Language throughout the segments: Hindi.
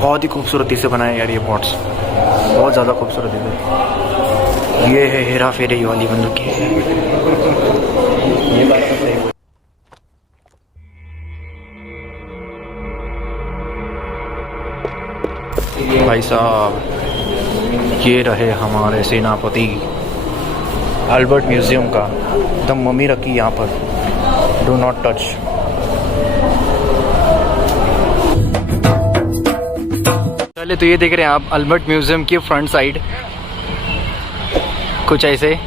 बहुत ही खूबसूरती से बनाए यार ये पॉट्स, बहुत ज़्यादा खूबसूरत है। ये है हेरा फेरी वाली बंदूक ये बात तो सही। भाई साहब ये रहे हमारे सेनापति। अल्बर्ट म्यूज़ियम का द मम्मी रखी यहाँ पर, डू नॉट टच। चले तो ये देख रहे हैं आप अल्बर्ट म्यूज़ियम की फ्रंट साइड कुछ ऐसे,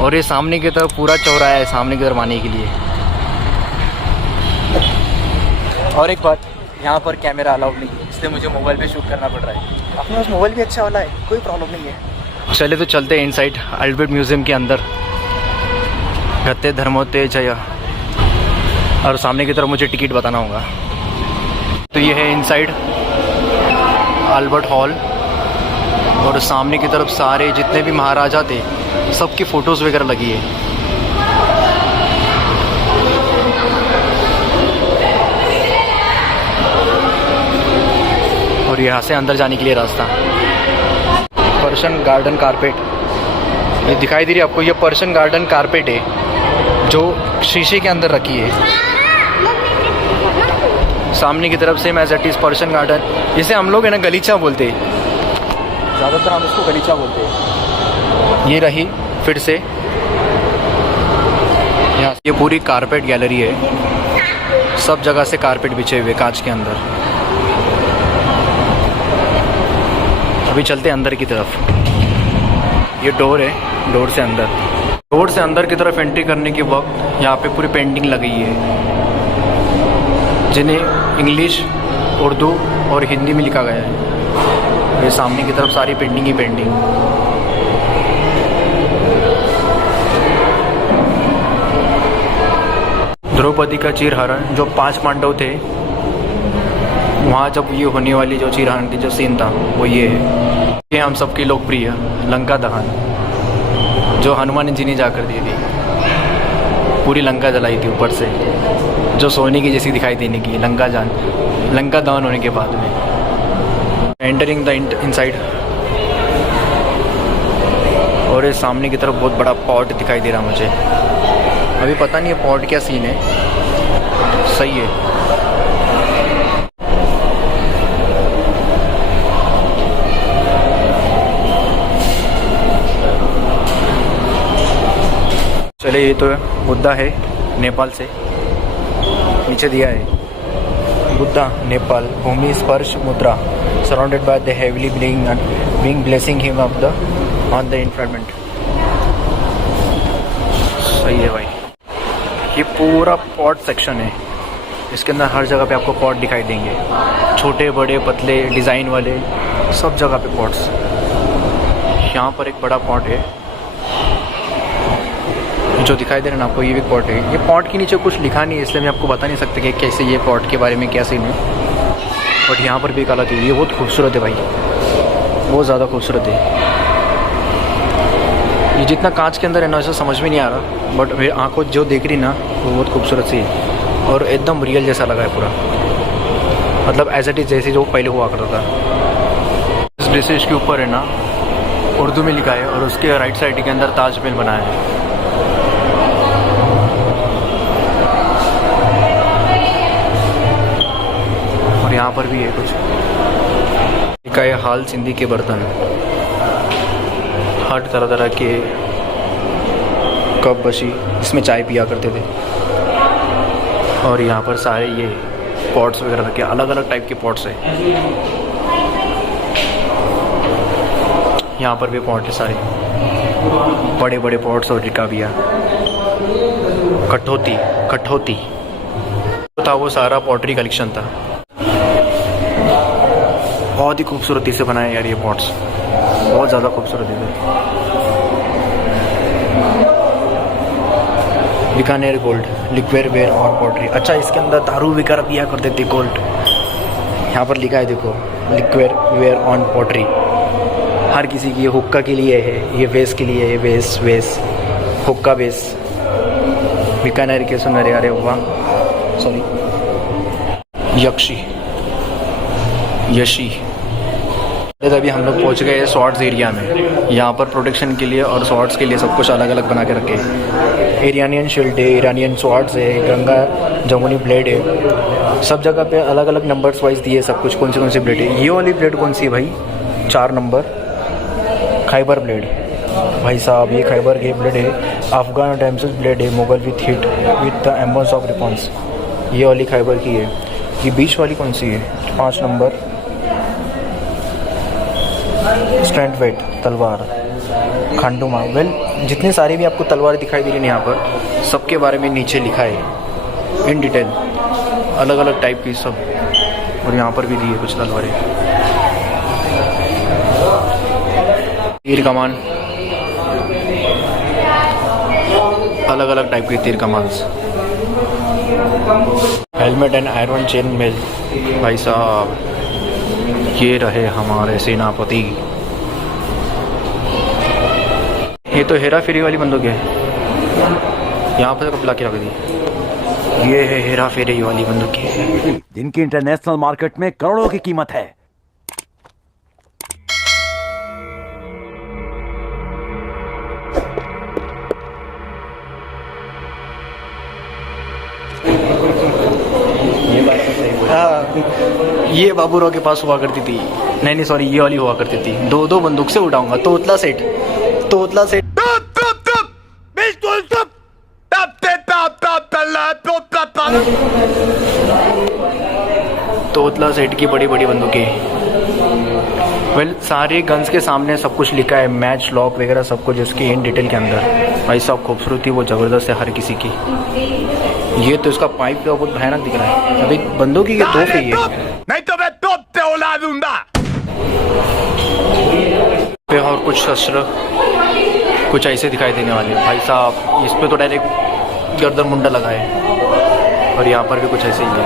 और ये सामने की तरफ पूरा चौराहा है सामने की तरफ आने के लिए। और एक बात, यहाँ पर कैमरा अलाउड नहीं है, इसलिए मुझे मोबाइल पे शूट करना पड़ रहा है। अपने पास मोबाइल भी अच्छा वाला है, कोई प्रॉब्लम नहीं है। चले तो चलते हैं इनसाइड अल्बर्ट म्यूज़ियम के अंदर। गते धर्मोते जया, और सामने की तरफ मुझे टिकट बताना होगा। तो ये है इनसाइड अल्बर्ट हॉल, और सामने की तरफ सारे जितने भी महाराजा थे सबकी फ़ोटोज़ वगैरह लगी है। और यहाँ से अंदर जाने के लिए रास्ता। पर्शियन गार्डन कारपेट, ये दिखाई दे रही है आपको, ये पर्शियन गार्डन कारपेट है जो शीशे के अंदर रखी है। सामने की तरफ से as it is Persian garden, जिसे हम लोग है ना गलीचा बोलते हैं, ज़्यादातर हम इसको गलीचा बोलते हैं। ये रही फिर से यहाँ, ये पूरी कारपेट गैलरी है, सब जगह से कारपेट बिछे हुए कांच के अंदर। अभी चलते हैं अंदर की तरफ। ये डोर है, डोर से अंदर की तरफ एंट्री करने के वक्त यहाँ पे पूरी पेंटिंग लगी है, जिन्हें इंग्लिश, उर्दू और हिंदी में लिखा गया है। ये सामने की तरफ सारी पेंटिंग ही पेंटिंग। द्रौपदी का चीरहरण, जो 5 पांडव थे, वहाँ जब ये होने वाली जो चीरहरण की जो सीन था वो ये है। ये हम सबकी लोकप्रिय लंका दहन, जो हनुमान जी ने जाकर दी थी, पूरी लंका जलाई थी ऊपर से, जो सोने की जैसी दिखाई देने की लंका दहन होने के बाद में। एंटरिंग द इनसाइड, और ये सामने की तरफ बहुत बड़ा पॉट दिखाई दे रहा मुझे। अभी पता नहीं है पॉट क्या सीन है, सही है। चले, ये तो बुद्धा है नेपाल से, नीचे दिया है बुद्धा नेपाल भूमि स्पर्श मुद्रा, surrounded by the heavily being blessing him of the on the environment। सही है भाई। ये पूरा पॉट सेक्शन है, इसके अंदर हर जगह पे आपको पॉट दिखाई देंगे, छोटे बड़े पतले डिज़ाइन वाले, सब जगह पे पॉट्स। यहाँ पर एक बड़ा पॉट है जो दिखाई दे रहा है ना आपको, ये भी पॉट है। ये पॉट के नीचे कुछ लिखा नहीं है, इसलिए मैं आपको बता नहीं सकता कि कैसे ये पॉट के बारे में क्या सीन है। बट यहाँ पर भी एक अलग है, ये बहुत खूबसूरत है भाई, बहुत ज़्यादा खूबसूरत है। ये जितना कांच के अंदर है ना, ऐसा समझ में नहीं आ रहा, बट मेरी आंखों जो देख रही ना वो बहुत खूबसूरत सी है, और एकदम रियल जैसा लगा है पूरा, मतलब एज इट इज़ जैसे जो पहले हुआ करता था। इस डिशेज के ऊपर है ना उर्दू में लिखा है, और उसके राइट साइड के अंदर ताजमहल बनाया है। और यहाँ पर भी है कुछ लिखा है, हाल सिंधी के बर्तन, हर तरह तरह के कप बशी, इसमें चाय पिया करते थे। और यहाँ पर सारे ये पॉट्स वगैरह रखे, अलग अलग टाइप के पॉट्स है। यहाँ पर भी पॉट है सारे, बड़े बड़े पॉट्स और रिकाबिया, कठौती तो था, वो सारा पॉटरी कलेक्शन था। बहुत ही खूबसूरती से बनाए यार ये पॉट्स, बहुत ज़्यादा खूबसूरत है। बीकानेर गोल्ड लिक्वेयर वेयर और पॉटरी, अच्छा इसके अंदर दारू वगैरह पिया करते थे गोल्ड। यहाँ पर लिखा है देखो, लिक्वेयर वेयर ऑन पॉटरी, हर किसी की, ये हुक्का के लिए है, ये वेस के लिए है, वेस हुक्का वेस, बीकानेर के सुनहरे, अरे वाह, सॉरी यक्षी, यशी, अभी हम लोग पहुंच गए शॉर्ट्स एरिया में। यहाँ पर प्रोटेक्शन के लिए और शॉर्ट्स के लिए सब कुछ अलग अलग बना के रखे हैं। ईरानियन शील्ड है, ईरानियन शॉर्ट्स है, गंगा जमुनी ब्लेड है। सब जगह पे अलग अलग नंबर्स वाइज दिए सब कुछ, कौन सी ब्लेड है। ये वाली ब्लेड कौन सी है भाई? 4 नंबर खैबर ब्लेड भाई साहब। ये खैबर के ब्लेड है, अफगान डैमसेस ब्लेड है, Mughal with hit with the emboss of response. ये वाली खैबर की है। ये बीच वाली कौन सी है? 5 नंबर स्ट्रेंथ वेट तलवार खांडुमा। वेल जितने सारे भी आपको तलवार दिखाई दे रही है यहाँ पर, सबके बारे में नीचे लिखा है इन डिटेल, अलग अलग टाइप की सब। और यहाँ पर भी दी है कुछ तलवारें। तीर कमान, अलग अलग टाइप की तीर कमान। हेलमेट एंड आयरन चेन मिल भाई साहब। ये रहे हमारे सेनापति। ये तो हेरा फेरी वाली बंदूक है, यहाँ पर कब ला के रख दी। ये है हेरा फेरी वाली बंदूक है, जिनकी इंटरनेशनल मार्केट में करोड़ों की कीमत है। ये बाबूराव के पास हुआ करती थी। नहीं सॉरी, ये वाली हुआ करती थी। दो बंदूक से उठाऊंगा। तोतला सेट तोतला सेट की बड़ी बड़ी बंदूकें। वेल सारे गन्स के सामने सब कुछ लिखा है, मैच लॉक वगैरह सब कुछ इसके इन डिटेल के अंदर। भाई साहब खूबसूरती वो ज़बरदस्त है हर किसी की। ये तो इसका पाइप का बहुत भयानक दिख रहा है। अभी बंदूक ही ये तोप है। ये नहीं तो मैं तोप से उड़ा दूंगा। और कुछ शस्त्र कुछ ऐसे दिखाई देने वाले भाई साहब। इस पे तो डायरेक्ट गर्दन मुंडा लगा है। और यहाँ पर भी कुछ ऐसे ही है।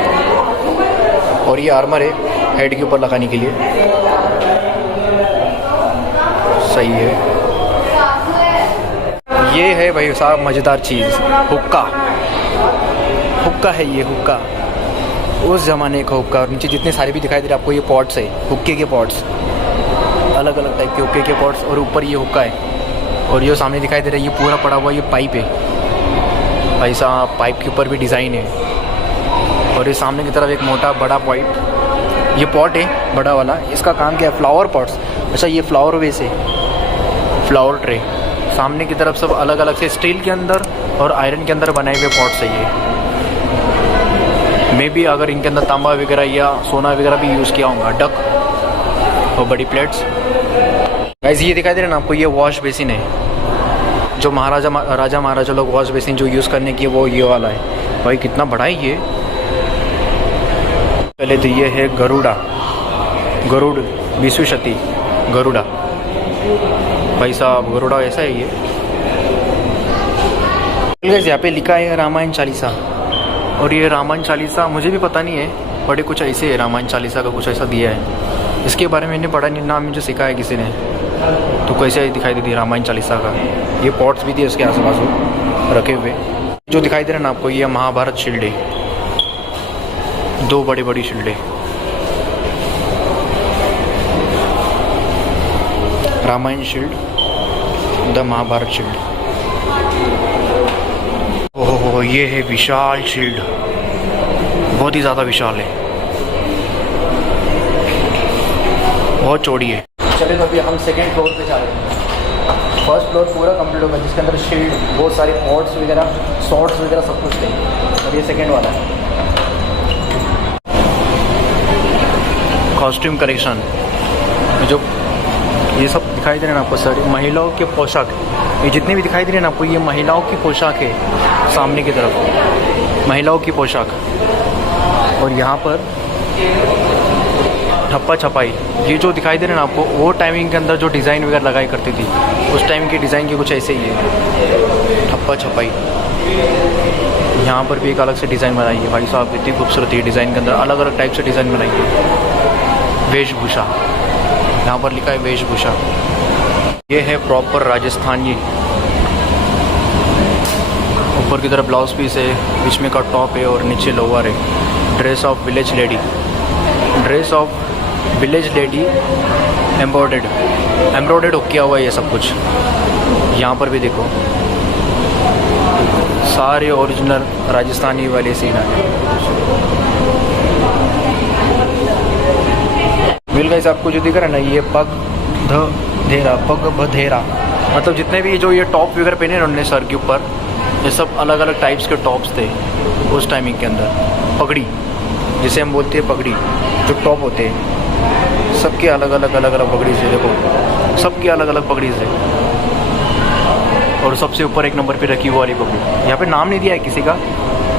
और ये आर्मर है हेड के ऊपर लगाने के लिए। सही है। ये है भाई साहब मज़ेदार चीज़, हुक्का है। ये हुक्का उस ज़माने का हुक्का। और नीचे जितने सारे भी दिखाई दे रहे आपको, ये पॉट्स है, हुक्के के पॉट्स, अलग अलग टाइप के हुक्के के पॉट्स। और ऊपर ये हुक्का है। और ये सामने दिखाई दे रहा है, ये पूरा पड़ा हुआ ये पाइप है भाई साहब। पाइप के ऊपर भी डिज़ाइन है। और ये सामने की तरफ एक मोटा बड़ा पाइप, ये पॉट है बड़ा वाला। इसका काम क्या है? Flower pots. अच्छा, ये फ्लावर वेस है, फ्लावर ट्रे। सामने की तरफ सब अलग अलग से स्टील के अंदर और आयरन के अंदर बनाए हुए पॉट्स है ये। मे बी अगर इनके अंदर तांबा वगैरह या सोना वगैरह भी यूज़ किया होगा। डक और बड़ी प्लेट्स। गाइस ये दिखाई दे रहा है ना आपको, ये वॉश बेसिन है जो राजा महाराजा लोग वॉश बेसिन जो यूज़ करने की, वो ये वाला है भाई। कितना बड़ा है ये। पहले तो ये है गरुड़ विश्वशती गरुड़ा भाई साहब। गरुड़ा ऐसा है ये। यहाँ पे लिखा है रामायण चालीसा। और ये रामायण चालीसा मुझे भी पता नहीं है, बड़े कुछ ऐसे है। रामायण चालीसा का कुछ ऐसा दिया है। इसके बारे में मैंने पढ़ा नहीं, नाम मुझे सिखाया किसी ने, तो कैसे दिखाई देती रामायण चालीसा का। ये पॉट्स भी थे उसके आस पास रखे हुए। जो दिखाई दे रहा है ना आपको, ये महाभारत शील्ड है। 2 बड़ी बड़ी शील्ड है। Ramayan shield, the Mahabharat shield. ओहो, ये है विशाल शील्ड, बहुत ही ज़्यादा विशाल है, बहुत चौड़ी है। चलिए तो अभी हम सेकेंड फ्लोर पे जा रहे हैं। फर्स्ट फ्लोर पूरा कंप्लीट होगा, जिसके अंदर शील्ड, बहुत सारे पॉट्स वगैरह, शॉर्ट्स वगैरह सब कुछ थे। और ये सेकेंड वाला है कॉस्ट्यूम कलेक्शन। जो ये सब दिखाई दे रहे हैं ना आपको सर, महिलाओं के पोशाक। ये जितने भी दिखाई दे रहे हैं ना आपको, ये महिलाओं की पोशाक है। सामने की तरफ महिलाओं की पोशाक। और यहाँ पर ठप्पा छपाई, ये जो दिखाई दे रहे हैं ना आपको, वो टाइमिंग के अंदर जो डिज़ाइन वगैरह लगाई करती थी, उस टाइम की डिज़ाइन की कुछ ऐसे ही है। ठप्पा छपाई। यहाँ पर भी एक अलग से डिज़ाइन बनाई है भाई साहब। इतनी खूबसूरती है डिज़ाइन के अंदर, अलग अलग टाइप से डिज़ाइन बनाई है। वेशभूषा, यहाँ पर लिखा है वेशभूषा। ये है प्रॉपर राजस्थानी। ऊपर की तरफ ब्लाउज पीस है, बीच में का टॉप है और नीचे लोअर है। Dress of village lady, dress of village lady embroidered किया हुआ है ये सब कुछ। यहाँ पर भी देखो सारे ओरिजिनल राजस्थानी वाले सीन है। मिल गए आपको जो दिख रहा है ना, ये पग बधेरा मतलब जितने भी जो ये टॉप वगैरह पहने उन्होंने सर के ऊपर, ये सब अलग अलग टाइप्स के टॉप्स थे उस टाइमिंग के अंदर। पगड़ी जिसे हम बोलते हैं, पगड़ी जो टॉप होते हैं सबके अलग अलग पगड़ी से, देखो सबकी अलग अलग पगड़ी से। और सबसे ऊपर एक नंबर पे रखी हुई वाली पगड़ी, यहाँ पे नाम नहीं दिया है किसी का,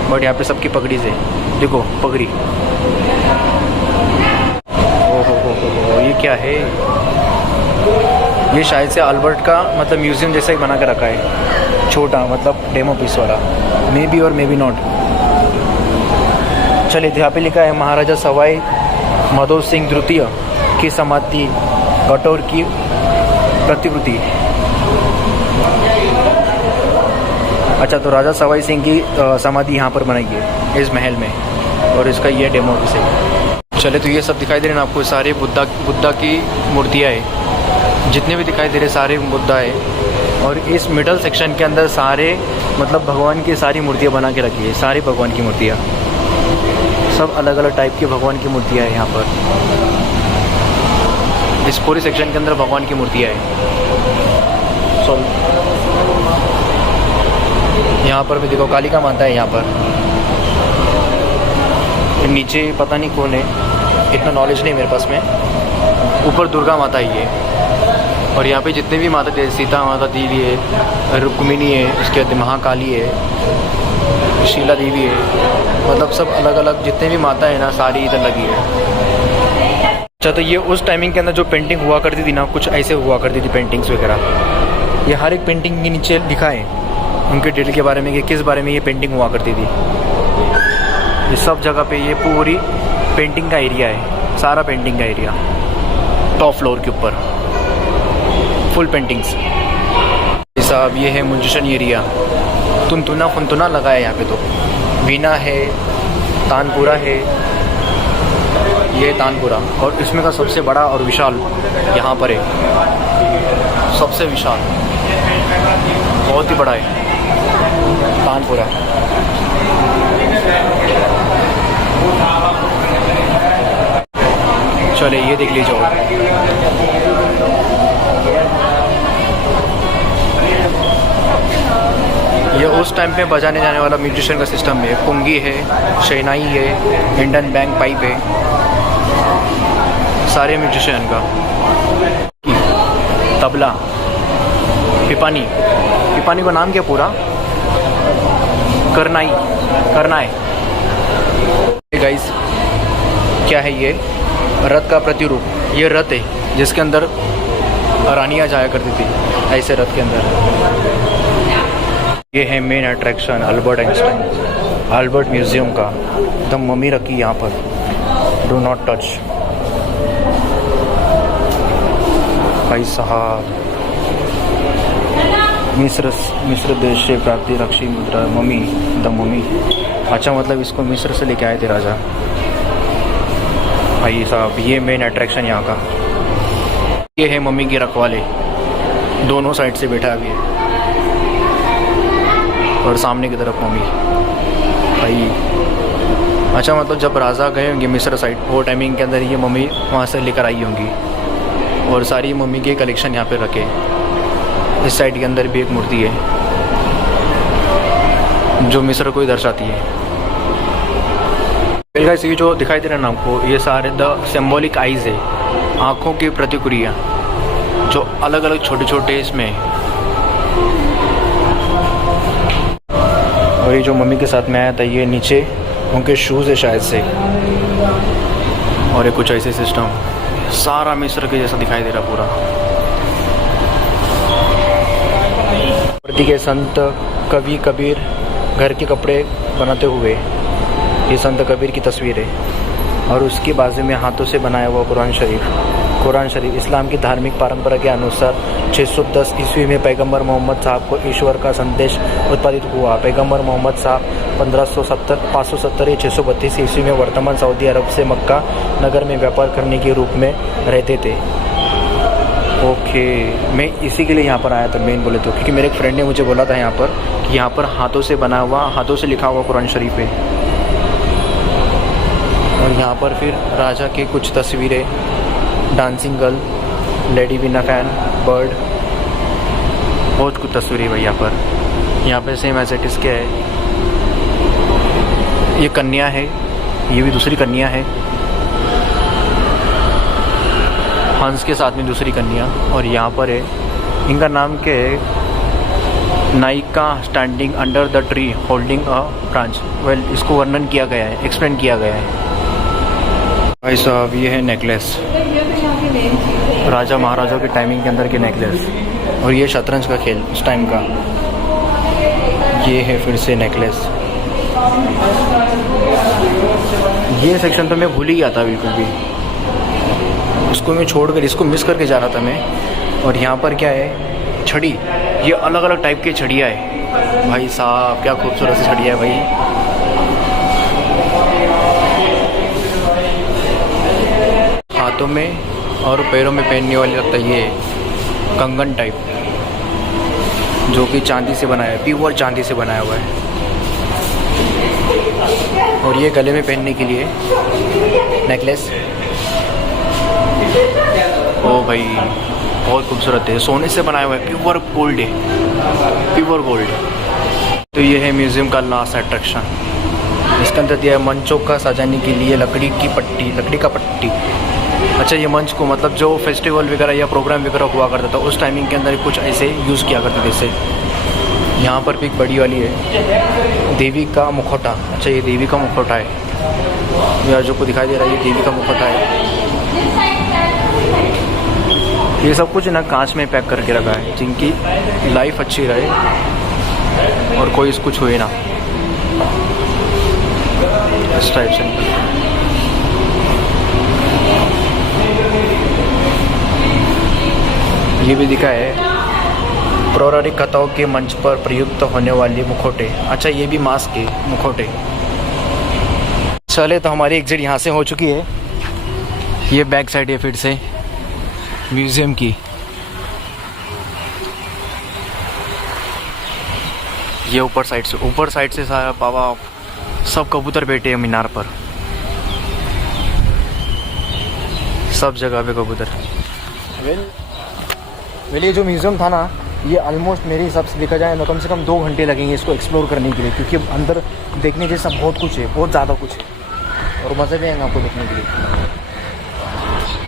बट यहाँ पे सबकी पगड़ी से देखो पगड़ी। ओहो ये क्या है? ये शायद से अल्बर्ट का मतलब म्यूज़ियम जैसा ही बना के रखा है, छोटा मतलब डेमो पीस वाला, मे बी और मे बी नॉट। चलिए यहाँ पे लिखा है महाराजा सवाई माधो सिंह द्वितीय की समाधि कटोर की प्रतिकृति। अच्छा, तो राजा सवाई सिंह की समाधि यहाँ पर बनाई है इस महल में, और इसका ये डेमो पीस है। चले तो ये सब दिखाई दे रहे हैं ना आपको, सारे बुद्धा की मूर्तियाँ हैं, जितने भी दिखाई दे रहे सारे बुद्धा है। और इस मिडल सेक्शन के अंदर सारे मतलब भगवान की सारी मूर्तियाँ बना के रखी है, सारी भगवान की मूर्तियाँ, सब अलग अलग टाइप की भगवान की मूर्तियाँ हैं यहाँ पर। इस पूरे सेक्शन के अंदर भगवान की मूर्तियाँ हैं। सॉरी, यहाँ पर भी देखो कालिका माता है यहाँ पर। नीचे पता नहीं कौन है, इतना नॉलेज नहीं मेरे पास में। ऊपर दुर्गा माता ही है, और यहाँ पे जितने भी माता थे, सीता माता देवी है, रुक्मिणी है, उसके बाद महाकाली है, शीला देवी है, मतलब सब अलग अलग जितने भी माता है ना सारी इधर लगी है। अच्छा, तो ये उस टाइमिंग के अंदर जो पेंटिंग हुआ करती थी ना, कुछ ऐसे हुआ करती थी पेंटिंग्स वगैरह। ये हर एक पेंटिंग के नीचे लिखा है उनके डिटेल के बारे में कि किस बारे में ये पेंटिंग हुआ करती थी। ये सब जगह पे ये पूरी पेंटिंग का एरिया है, सारा पेंटिंग का एरिया, टॉप फ्लोर के ऊपर फुल पेंटिंग्स। साहब ये है म्यूजिशियन एरिया, तुनतुना फुनतुना लगा है यहाँ पे, तो वीणा है, तानपुरा है, ये तानपुरा। और इसमें का सबसे बड़ा और विशाल यहाँ पर है, सबसे विशाल बहुत ही बड़ा है तानपुरा। चले ये देख लीजिए। ये उस टाइम पे बजाने जाने वाला म्यूजिशियन का सिस्टम है। पुंगी है, शहनाई है, इंडियन बैंक पाइप है, सारे म्यूजिशियन का। तबला, पिपानी का नाम क्या पूरा? करनाई। गाइस क्या है ये? रथ का प्रतिरूप। ये रथ है जिसके अंदर रानियाँ जाया करती थी, ऐसे रथ के अंदर। ये है मेन अट्रैक्शन अल्बर्ट म्यूज़ियम का। द मम्मी रखी यहाँ पर, डू नॉट टच। भाई साहब, मिस्र देश से प्राप्ति रक्षी मुद्रा मम्मी, द मम्मी। अच्छा, मतलब इसको मिस्र से लेके आए थे राजा। भाई साहब, ये मेन अट्रैक्शन यहाँ का। ये है मम्मी की रखवाले, दोनों साइड से बैठा हुआ है, और सामने की तरफ मम्मी। भाई अच्छा, मतलब जब राजा गए होंगे मिस्र साइड, वो टाइमिंग के अंदर ये मम्मी वहाँ से लेकर आई होंगी, और सारी मम्मी के कलेक्शन यहाँ पे रखे। इस साइड के अंदर भी एक मूर्ति है जो मिस्र को ही दर्शाती है। गाइस, ये जो दिखाई दे रहा है ना आपको, ये सारे द सिंबॉलिक आइज़ है, आँखों की प्रतिक्रिया, जो अलग अलग छोटे छोटे इसमें। और ये जो मम्मी के साथ में आया था, ये नीचे उनके शूज़ है शायद से, और ये कुछ ऐसे सिस्टम, सारा मिस्र के जैसा दिखाई दे रहा पूरा। के संत कवि कबीर घर के कपड़े बनाते हुए, ये संत कबीर की तस्वीर है, और उसके बाजू में हाथों से बनाया हुआ कुरान शरीफ। इस्लाम की धार्मिक परंपरा के अनुसार 610 ईस्वी में पैगंबर मोहम्मद साहब को ईश्वर का संदेश उत्पादित हुआ। पैगंबर मोहम्मद साहब 1570 570 या 632 ईस्वी में वर्तमान सऊदी अरब से मक्का नगर में व्यापार करने के रूप में रहते थे। ओके, मैं इसी के लिए यहाँ पर आया था मेन बोले तो, क्योंकि मेरे एक फ्रेंड ने मुझे बोला था यहाँ पर कि यहाँ पर हाथों से बना हुआ, हाथों से लिखा हुआ कुरान शरीफ है। और यहाँ पर फिर राजा की कुछ तस्वीरें, dancing girl, lady win a fan, bird, बहुत कुछ तस्वीरें भाई यहाँ पर। यहाँ पे सेम एज इट इज़ क्या है, ये कन्या है, ये भी दूसरी कन्या है, हंस के साथ में दूसरी कन्या। और यहाँ पर है, इनका नाम क्या है, नायिका standing under the tree holding a branch. Well, इसको वर्णन किया गया है, एक्सप्लेन किया गया है। भाई साहब, ये है नेकलेस, राजा महाराजाओं के टाइमिंग के अंदर के नेकलेस। और ये शतरंज का खेल उस टाइम का, ये है फिर से नेकलेस। ये सेक्शन तो मैं भूल ही गया था बिल्कुल भी, उसको मैं छोड़कर इसको मिस करके जा रहा था मैं। और यहाँ पर क्या है, छड़ी, ये अलग अलग टाइप की छड़ियाँ है भाई साहब, क्या खूबसूरत सी छड़ियाँ है भाई। हाथों में और पैरों में पहनने वाली लगता है ये कंगन टाइप, जो कि चांदी से बनाया है, प्योर चांदी से बनाया हुआ है। और ये गले में पहनने के लिए नेकलेस, ओ भाई बहुत खूबसूरत है, सोने से बनाया हुआ है, प्योर गोल्ड है, प्योर गोल्ड। तो ये है म्यूज़ियम का लास्ट अट्रैक्शन। इसके अंदर दिया है मंचों का सजाने के लिए लकड़ी की पट्टी, लकड़ी का पट्टी। अच्छा, ये मंच को मतलब जो फेस्टिवल वगैरह या प्रोग्राम वगैरह हुआ करता था उस टाइमिंग के अंदर कुछ ऐसे यूज़ किया करते थे इससे। यहाँ पर भी एक बड़ी वाली है, देवी का मुखौटा। अच्छा, ये देवी का मुखौटा है, यह जो को दिखाई दे रहा है ये देवी का मुखौटा है। ये सब कुछ ना कांच में पैक करके रखा है, जिनकी लाइफ अच्छी रहे और कोई इसको छुए ना, इस टाइप से। ये भी दिखा है पौराणिक कथाओं के मंच पर प्रयुक्त होने वाले मुखौटे। अच्छा, ये भी मास्क के मुखौटे। चले, तो हमारी एग्जिट यहाँ से हो चुकी है। ये बैक साइड है फिर से म्यूज़ियम की। ये ऊपर साइड से सारा बाबा सब कबूतर बैठे हैं मीनार पर, सब जगह पे कबूतर। वेल, ये जो म्यूज़ियम था ना, ये ऑलमोस्ट मेरे हिसाब से देखा जाए तो कम से कम 2 घंटे लगेंगे इसको एक्सप्लोर करने के लिए, क्योंकि अंदर देखने जैसा बहुत कुछ है, बहुत ज़्यादा कुछ है, और मज़े भी आएंगे आपको देखने के लिए।